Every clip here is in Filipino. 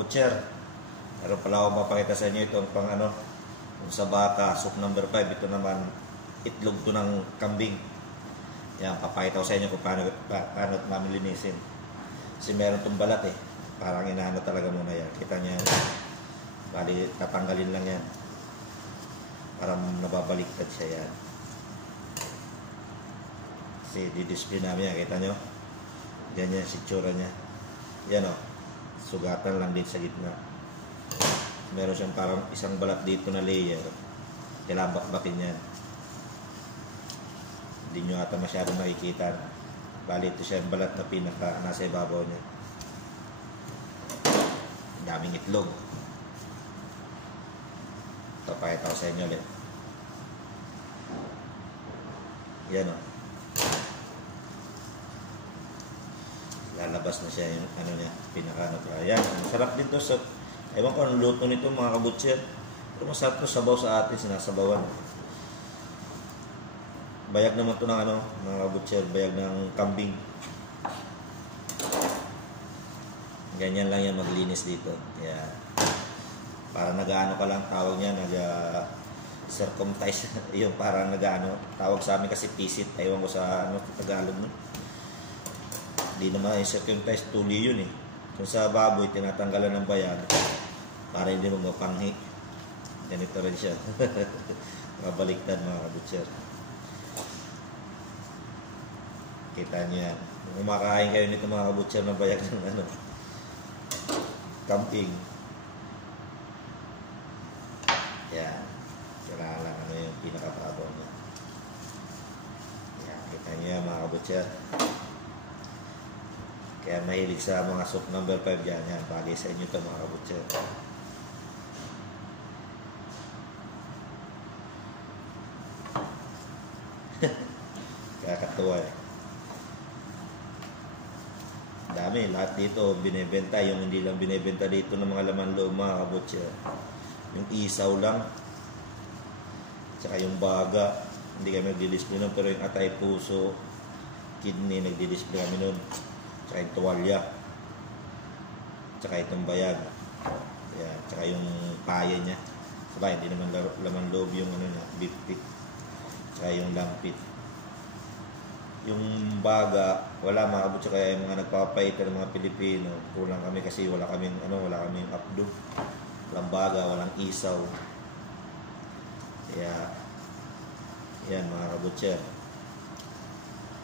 kabutcher. Pero pala ako mapakita sa inyo itong pang ano, yung sa baka, soup number 5. Ito naman, itlog to ng kambing. Yan, papakita ko sa inyo kung paano namin linisin. Kasi meron itong balat eh. Parang inaano talaga muna yan. Kita niya yan. Bali, tatanggalin lang yan. Parang nababaliktad siya yan. Kasi di-display namin yan. Kita nyo? Ganyan si tsura niya. Yan o. Sugatan lang dito sa gitna. Meron siyang parang isang balat dito na layer. Kailangan bakbakin yan. Hindi nyo ata masyadong nakikita. Bali, ito siya yung balat na pinaka nasa ibabaw niya. Daming itlog. Ito, pakita ko sa inyo ulit. Yan o. Lalabas na siya yung ano niya, pinaka ano. Ayan, masarap dito sa, ewan ko ang luto nito mga kabutcher. Pero masarap to sabaw sa atin, sinasabawan. Bayag naman to ng ano, mga kabutcher, bayag ng kambing. Ganyan lang yan maglinis dito. Kaya, para nag-ano ka lang, tawag niya, nag-circumcise. Yung parang nag-ano, tawag sa amin kasi pisit. Ewan ko sa ano, Tagalog no? Hindi naman yung circumcise, tuli yun eh. Kung sa baboy, tinatanggalan ng bayag para hindi mo mapanghi. Ganito rin siya. Mabaliktad mga kabutcher. Kita niyo yan. Kung kumakain kayo nito mga kabutcher na bayag ng ano, camping. Yan. Kailangan lang ano yung pinakababaw niya. Yan. Kita niyo yan mga kabutcher. Kaya mahilig sa mga soup number 5 yan. Yan. Bagay sa inyo ito mga kabutcher. Kakatuwa eh. Dami, lahat dito binebenta. Yung hindi lang binebenta dito ng mga laman loob mga kabutcher. Yung isaw lang. Tsaka yung baga. Hindi kami nagdi-display nun. Pero yung atay, puso, kidney, nagdi-display kami nun. Tsaka yung tuwalya. Tsaka itong bayag. Ayan. Tsaka yung paya niya. Sabay, hindi naman laman loob yung ano niya, beef pit. Tsaka yung lamb pit. Yung baga, wala mga kabutcher, kaya yung mga nagpapaita ng mga Pilipino, kulang kami kasi wala kaming updo. Walang baga, walang isaw. Kaya, yan mga kabutcher.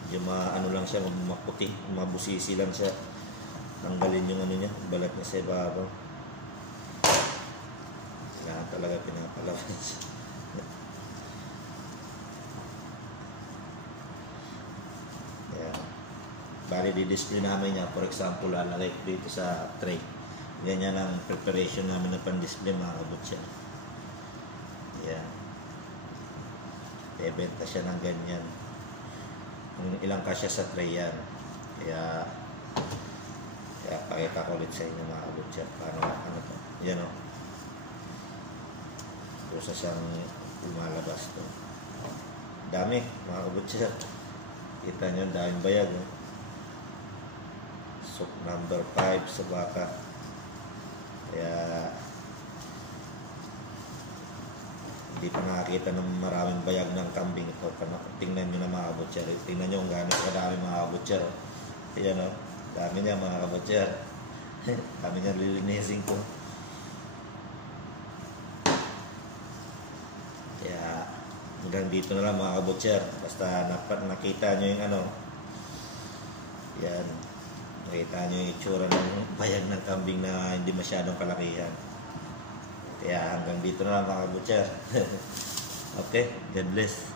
Yung ano lang siya, maputi, mabusisi lang siya. Tanggalin yung ano niya, balat niya sa ibabaw. Kailangan talaga pinapalabas. Bali, di-display namin niya. For example, lalagay dito sa tray. Ganyan ang preparation namin ng pan-display mga kabutcher. Ayan. Bebenta siya ng ganyan. Kung ilang kasya sa tray yan. Kaya pakita ko ulit sa inyo mga kabutcher. Paano, ano to? Yan o. Kusa siyang lumalabas to. Dami mga kabutcher. Kita nyo, daming bayag. Soup number 5 sa baka. Kaya hindi pa nakakita ng maraming bayag ng kambing ito. Tingnan nyo na mga kabutcher. Tingnan nyo kung gano'n kadami mga kabutcher. Ayan o. Dami niya mga kabutcher. Dami niya lilinisin ko. Kaya hanggang dito na lang mga kabutcher. Basta nakita nyo yung ano. Yan. Nakita nyo yung itsura ng bayag ng kambing na hindi masyadong kalakihan. Kaya hanggang dito na lang mga kabutcher. Okay, God bless.